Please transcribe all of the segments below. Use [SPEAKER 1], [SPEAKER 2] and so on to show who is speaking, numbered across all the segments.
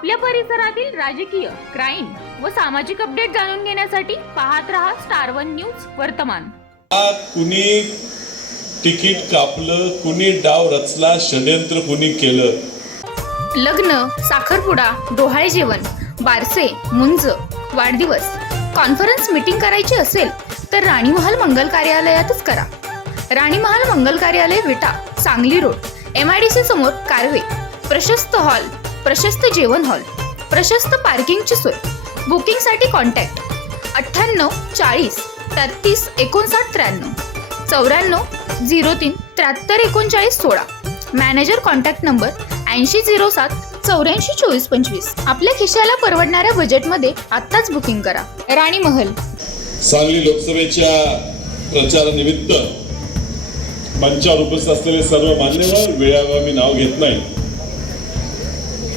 [SPEAKER 1] आपल्या परिसरातील राजकीय क्राईम व सामाजिक अपडेट जाणून घेण्यासाठी पाहत रहा स्टार वन न्यूज वर्तमान.
[SPEAKER 2] कुणी तिकीट कापलं कुणी डाव रचला षडयंत्र कुणी केलं?
[SPEAKER 1] लग्न साखरपुडा डोहाळे जेवण बारसे मुंज वाढदिवस. कॉन्फरन्स मीटिंग करायची असेल तर राणीमहाल मंगल कार्यालयातच करा. राणीमहाल मंगल कार्यालय Vita Sangli road M I D C समोर कारवे प्रशस्त हॉल प्रशस्त जेवण हॉल प्रशस्त पार्किंगची सोय बुकिंगसाठी कॉन्टॅक्ट अठ्ठ्याण्णव चाळीस तेहतीस एकोणसाठ त्र्याण्णव चौऱ्याण्णव झिरो तीन त्र्याहत्तर एकोणचाळीस सोळा. मॅनेजर कॉन्टॅक्ट नंबर ऐंशी झिरो सात चौऱ्याऐंशी चोवीस पंचवीस. आपल्या खिशाला परवडणाऱ्या बजेटमध्ये आत्ताच बुकिंग करा. राणी महल.
[SPEAKER 2] सांगली लोकसभेच्या प्रचारानिमित्त मंचावर उपस्थित असलेले सर्व मान्यवर वेळावर मी नाव घेत नाही.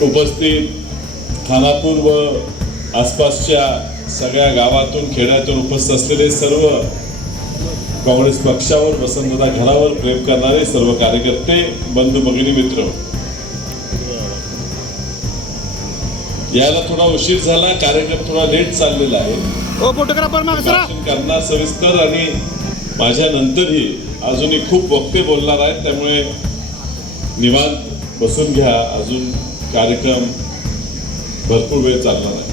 [SPEAKER 2] उपस्थित खानापूर व आसपासच्या सगळ्या गावातून खेड्यातून उपस्थित असलेले सर्व काँग्रेस पक्षावर वसंतदा घरावर प्रेम करणारे सर्व कार्यकर्ते बंधू भगिनी मित्र. यायला थोडा उशीर झाला कार्यक्रम थोडा लेट चाललेला आहे. करणार सविस्तर आणि माझ्या नंतरही अजूनही खूप वक्ते बोलणार आहेत त्यामुळे निवांत बसून घ्या. अजून कार्यक्रम भरपूर वेळ चालणार आहे.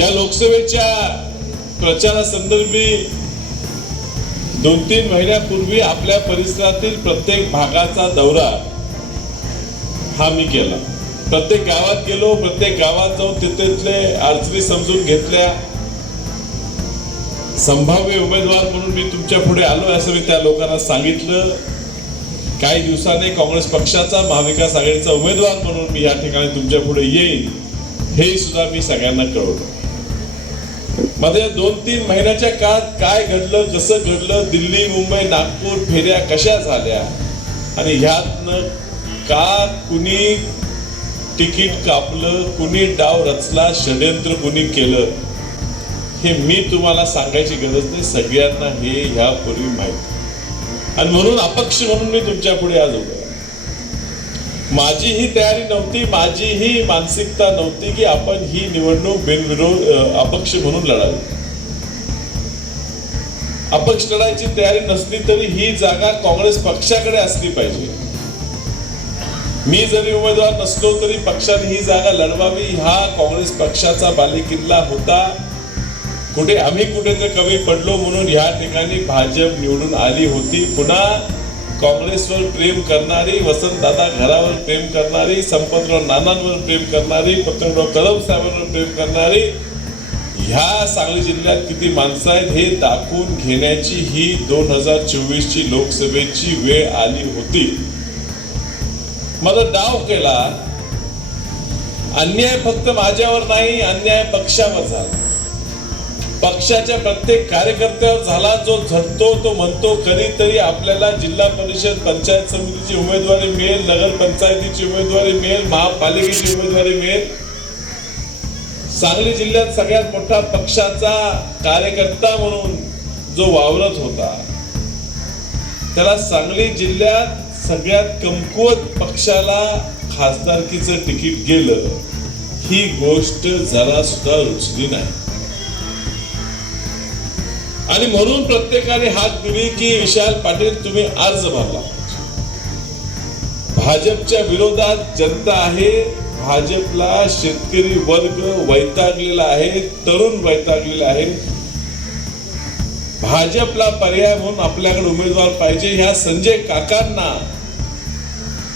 [SPEAKER 2] या लोकसभेच्या प्रचारासंदर्भी दोन तीन महिन्यापूर्वी आपल्या परिसरातील प्रत्येक भागाचा दौरा हा मी केला. प्रत्येक गावात गेलो प्रत्येक गावात जाऊन तिथले अडचणी समजून घेतल्या. संभाव्य उमेदवार म्हणून मी तुमच्यापुढे आलो असं मी त्या लोकांना सांगितलं. काही दिवसाने काँग्रेस पक्षाचा महाविकास आघाडीचा उमेदवार म्हणून मी या ठिकाणी तुमच्यापुढे येईन हे सुद्धा मी सगळ्यांना कळवलं मध्ये दोन तीन महिन्याच्या काळात काय घडलं कसं घडलं दिल्ली मुंबई नागपूर फेऱ्या कशा झाल्या? आणि ह्यातनं का कुणी तिकीट कापलं कुणी डाव रचला षडयंत्र कुणी केलं हे मी तुम्हाला सांगायची गरज नाही सगळ्यांना हे ह्यापूर्वी माहिती. आणि म्हणून अपक्ष म्हणून मी तुमच्यापुढे आज उभं माझी ही तयारी नव्हती माझी ही मानसिकता नव्हती की आपण ही निवडणूक बिनविरोध अपक्ष म्हणून लढावी. अपक्ष लढायची तयारी नसली तरी ही जागा काँग्रेस पक्षाकडे असली पाहिजे. मी जरी उमेदवार नसलो तरी पक्षाने ही जागा लढवावी. हा काँग्रेस पक्षाचा बालेकिल्ला होता. कुठे आम्ही कुठेतरी कमी पडलो म्हणून या ठिकाणी भाजप निवडून आली होती. पुन्हा काँग्रेसवर प्रेम करणारी वसंतदादा घरावर प्रेम करणारी संपतराव नानांवर प्रेम करणारी पतंगराव कदम साहेबांवर प्रेम करणारी ह्या सांगली जिल्ह्यात किती माणसं आहेत हे दाखवून घेण्याची ही दोन हजार चोवीस ची लोकसभेची वेळ आली होती. मला डाव केला. अन्याय फक्त माझ्यावर नाही अन्याय पक्षावर झाला. पक्षाच्या प्रत्येक कार्यकर्त्यावर झाला जो झटतो तो म्हणतो कधीतरी आपल्याला जिल्हा परिषद पंचायत समितीची उमेदवारी मिळेल नगर पंचायतीची उमेदवारी मिळेल महापालिकेची उमेदवारी मिळेल. सांगली जिल्ह्यात सगळ्यात मोठा पक्षाचा कार्यकर्ता म्हणून जो वावरत होता त्याला सांगली जिल्ह्यात सगळ्यात कमकुवत पक्षाला खासदारकीचं तिकीट गेलं. ही गोष्ट जरा सुद्धा रुचली नाही. आणि म्हणून प्रत्येकाने हात दिली की विशाल पाटील तुम्ही अर्ज भरला भाजपच्या विरोधात जनता आहे भाजपला शेतकरी वर्ग वैतागलेला आहे तरुण वैतागलेला आहे. भाजपला पर्याय म्हणून आपल्याकडे उमेदवार पाहिजे ह्या संजय काकांना.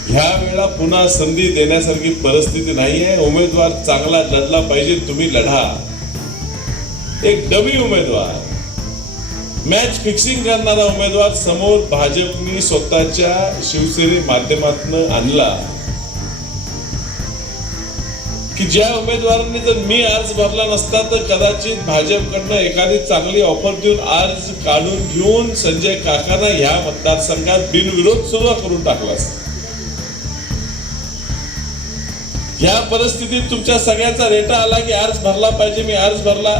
[SPEAKER 2] ह्या वेळा पुन्हा संधी देण्यासारखी परिस्थिती नाही आहे उमेदवार चांगला लढला पाहिजे तुम्ही लढा. एक डबी उमेदवार. मॅच फिक्सिंग करणारा उमेदवार समोर भाजपनी स्वतःच्या शिवसेने माध्यमातून आणला. की ज्या उमेदवारांनी जर मी अर्ज भरला नसता तर कदाचित भाजपकडनं एखादी चांगली ऑफर देऊन अर्ज काढून घेऊन संजय काकांना ह्या मतदारसंघात बिनविरोध सुद्धा करून टाकला असता. या परिस्थितीत तुमच्या सगळ्याचा रेटा आला की अर्ज भरला पाहिजे मी अर्ज भरला.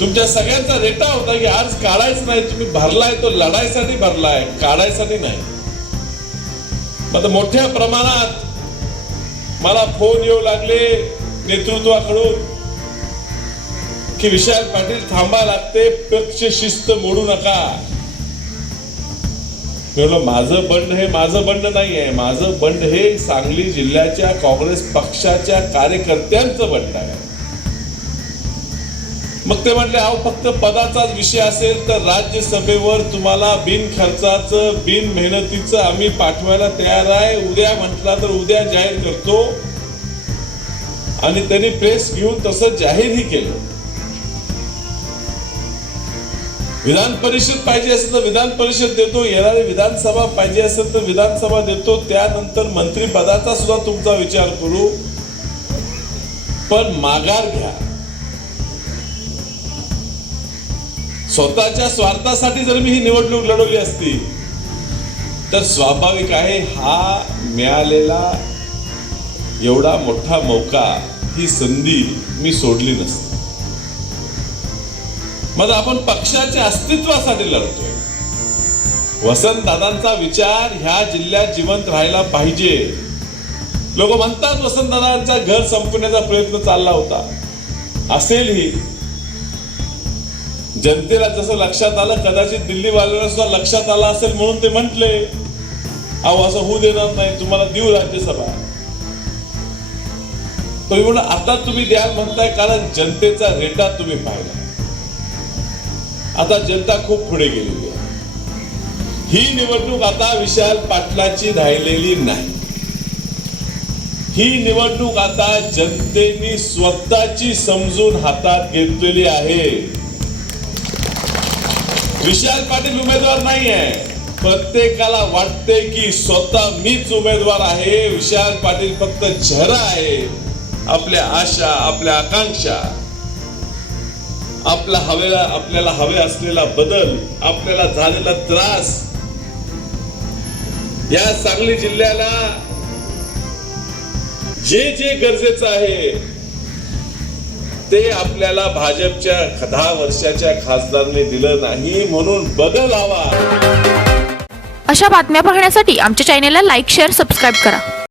[SPEAKER 2] तुमच्या सगळ्यांचा रेटा होता की आज काढायच नाही तुम्ही भरलाय तो लढायसाठी भरलाय काढायसाठी नाही. आता मोठ्या प्रमाणात मला फोन येऊ लागले नेतृत्वाकडून की विशाल पाटील थांबा लागते पक्ष शिस्त मोडू नका. मी म्हणलो, माझं बंड हे माझं बंड नाही आहे माझं बंड हे सांगली जिल्ह्याच्या काँग्रेस पक्षाच्या कार्यकर्त्यांचं बंड आहे. मग ते म्हटले अहो फक्त पदाचाच विषय असेल तर राज्यसभेवर तुम्हाला बिन खर्चाचं बिन मेहनतीचं आम्ही पाठवायला तयार आहे. उद्या म्हटला तर उद्या जाहीर करतो. आणि त्यांनी प्रेस घेऊन तसं जाहीरही केलं. विधान परिषद पाहिजे असेल तर विधान परिषद देतो येणारी विधानसभा पाहिजे असेल तर विधानसभा देतो. त्यानंतर मंत्री पदाचा सुद्धा तुमचा विचार करू. पण माघार घ्या. स्वतःच्या स्वार्थासाठी जर मी ही निवडणूक लढवली असती तर स्वाभाविक आहे हा मिळालेला एवढा मोठा मौका ही संधी मी सोडली नसती. मग आपण पक्षाच्या अस्तित्वासाठी लढतोय. वसंत दादांचा विचार ह्या जिल्ह्यात जिवंत राहायला पाहिजे. लोक म्हणतात वसंत दादांचा घर संपवण्याचा प्रयत्न चालला होता. असेलही जनतेला जसं लक्षात आलं कदाचित दिल्ली वाल्याला सुद्धा लक्षात आलं असेल म्हणून ते म्हटले अहो असं होऊ देणार नाही तुम्हाला देऊ राज्यसभा. तुम्ही म्हणून आता तुम्ही द्याल म्हणताय कारण जनतेचा रेटा तुम्ही पाहिला. आता जनता खूप पुढे गेलेली आहे. ही निवडणूक आता विशाल पाटलाची राहिलेली नाही. ही निवडणूक आता जनतेने स्वतःची समजून हातात घेतलेली आहे. विशाल पाटील उमेदवार नाही आहे प्रत्येकाला वाटते की स्वतः मीच उमेदवार आहे. विशाल पाटील फक्त चेहरा आहे. आपल्या आशा आपल्या आकांक्षा आपला हवेला आपल्याला हवे असलेला बदल आपल्याला झालेला त्रास या सांगली जिल्ह्याला जे जे गरजेचं आहे ते आपल्याला भाजपच्या दहा वर्षाच्या खासदारने दिलं नाही म्हणून बदल हवा.
[SPEAKER 3] अशा बातम्या पाहण्यासाठी आमच्या चॅनेलला लाईक शेअर सबस्क्राईब करा.